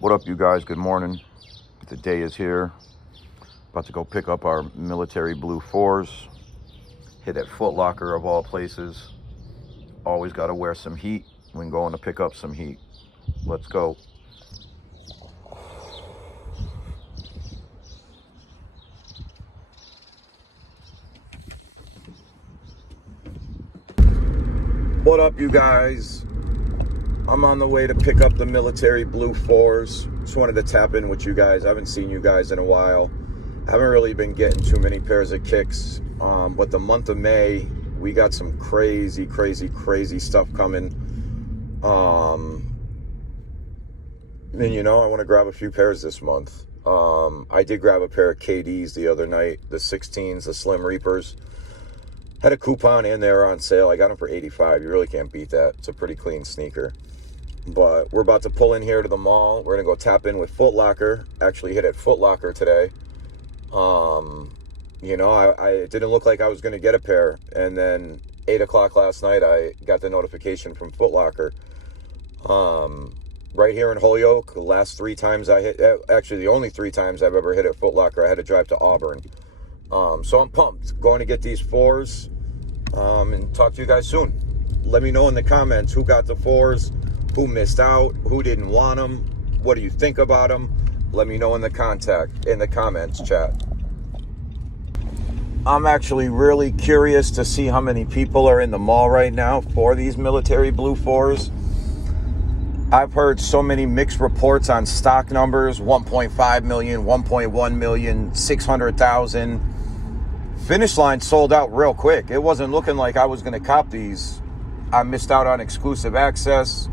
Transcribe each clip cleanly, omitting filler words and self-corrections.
What up, you guys? Good morning. The day is here. About to go pick up our military blue 4s. Hit at Foot Locker of all places. Always got to wear some heat when going to pick up some heat. Let's go. What up, you guys? I'm on the way to pick up the military blue 4s. Just wanted to tap in with you guys. I haven't seen you guys in a while. I haven't really been getting too many pairs of kicks. But the month of May, we got some crazy stuff coming. And you know, I want to grab a few pairs this month. I did grab a pair of KDs the other night, the 16s, the Slim Reapers. Had a coupon in there on sale. I got them for $85. You really can't beat that. It's a pretty clean sneaker. But we're about to pull in here to the mall. We're going to go tap in with Foot Locker. Actually hit at Foot Locker today. You know, I didn't look like I was going to get a pair. And then 8 o'clock last night, I got the notification from Foot Locker. Right here in Holyoke, the last 3 times I hit, actually the only 3 times I've ever hit at Foot Locker, I had to drive to Auburn. So I'm pumped. Going to get these 4s and talk to you guys soon. Let me know in the comments who got the 4s, who missed out, who didn't want them, what do you think about them. Let me know in the comments chat. I'm actually really curious to see how many people are in the mall right now for these military blue 4s. I've heard so many mixed reports on stock numbers, 1.5 million, 1.1 million, 600,000. Finish line sold out real quick. It wasn't looking like I was going to cop these. I missed out on exclusive access.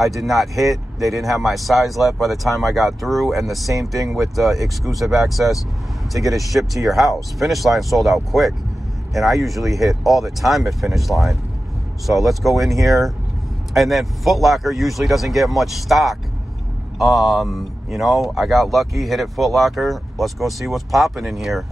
I did not hit. They didn't have my size left by the time I got through. And the same thing with the exclusive access to get it shipped to your house. Finish line sold out quick. And I usually hit all the time at finish line. So let's go in here. And then Foot Locker usually doesn't get much stock. You know, I got lucky, hit at Foot Locker. Let's go see what's popping in here.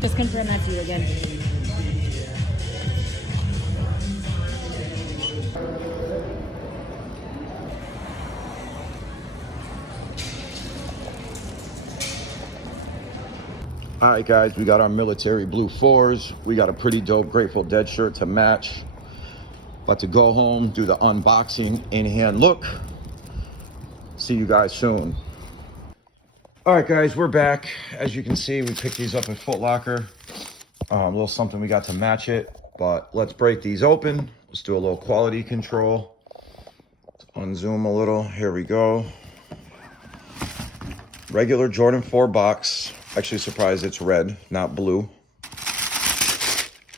Just confirm that to you again. All right, guys, we got our military blue 4s. We got a pretty dope Grateful Dead shirt to match. About to go home, do the unboxing in-hand look. See you guys soon. All right, guys, we're back. As you can see, we picked these up at Foot Locker. A little something we got to match it, but let's break these open. Let's do a little quality control. Let's unzoom a little. Here we go. Regular Jordan 4 box. Actually surprised it's red, not blue.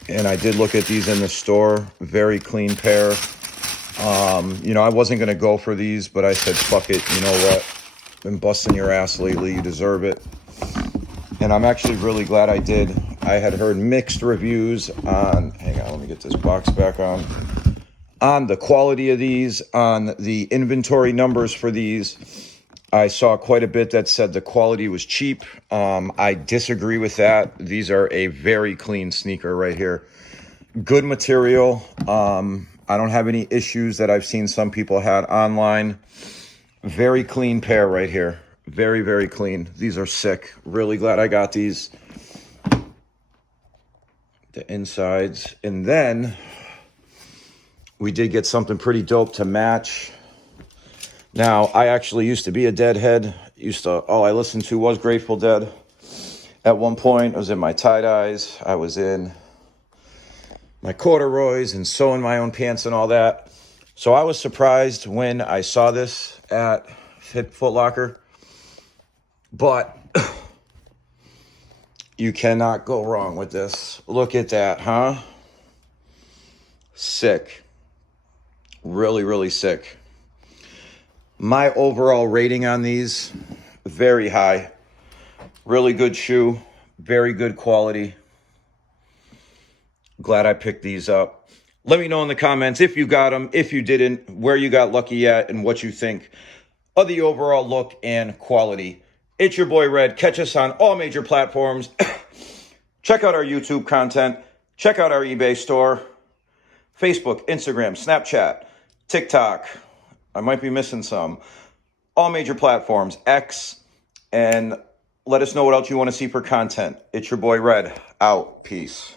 And I did look at these in the store. Very clean pair. You know, I wasn't going to go for these, but I said, fuck it. You know what? Been busting your ass lately. You deserve it. And I'm actually really glad I did. I had heard mixed reviews on, hang on, let me get this box back on the quality of these, on the inventory numbers for these. I saw quite a bit that said the quality was cheap. I disagree with that. These are a very clean sneaker right here. Good material. I don't have any issues that I've seen some people had online. Very clean pair right here. Very clean. These are sick. Really glad I got these. The insides. And then we did get something pretty dope to match. Now, I actually used to be a Deadhead. All I listened to was Grateful Dead. At one point, I was in my tie-dyes. I was in my corduroys and sewing my own pants and all that. So I was surprised when I saw this at Foot Locker. But you cannot go wrong with this. Look at that, huh? Sick. Really sick. My overall rating on these, very high. Really good shoe. Very good quality. Glad I picked these up. Let me know in the comments if you got them, if you didn't, where you got lucky at, and what you think of the overall look and quality. It's your boy Red. Catch us on all major platforms. Check out our YouTube content. Check out our eBay store. Facebook, Instagram, Snapchat, TikTok. I might be missing some. All major platforms, X, and let us know what else you want to see for content. It's your boy Red. Out. Peace.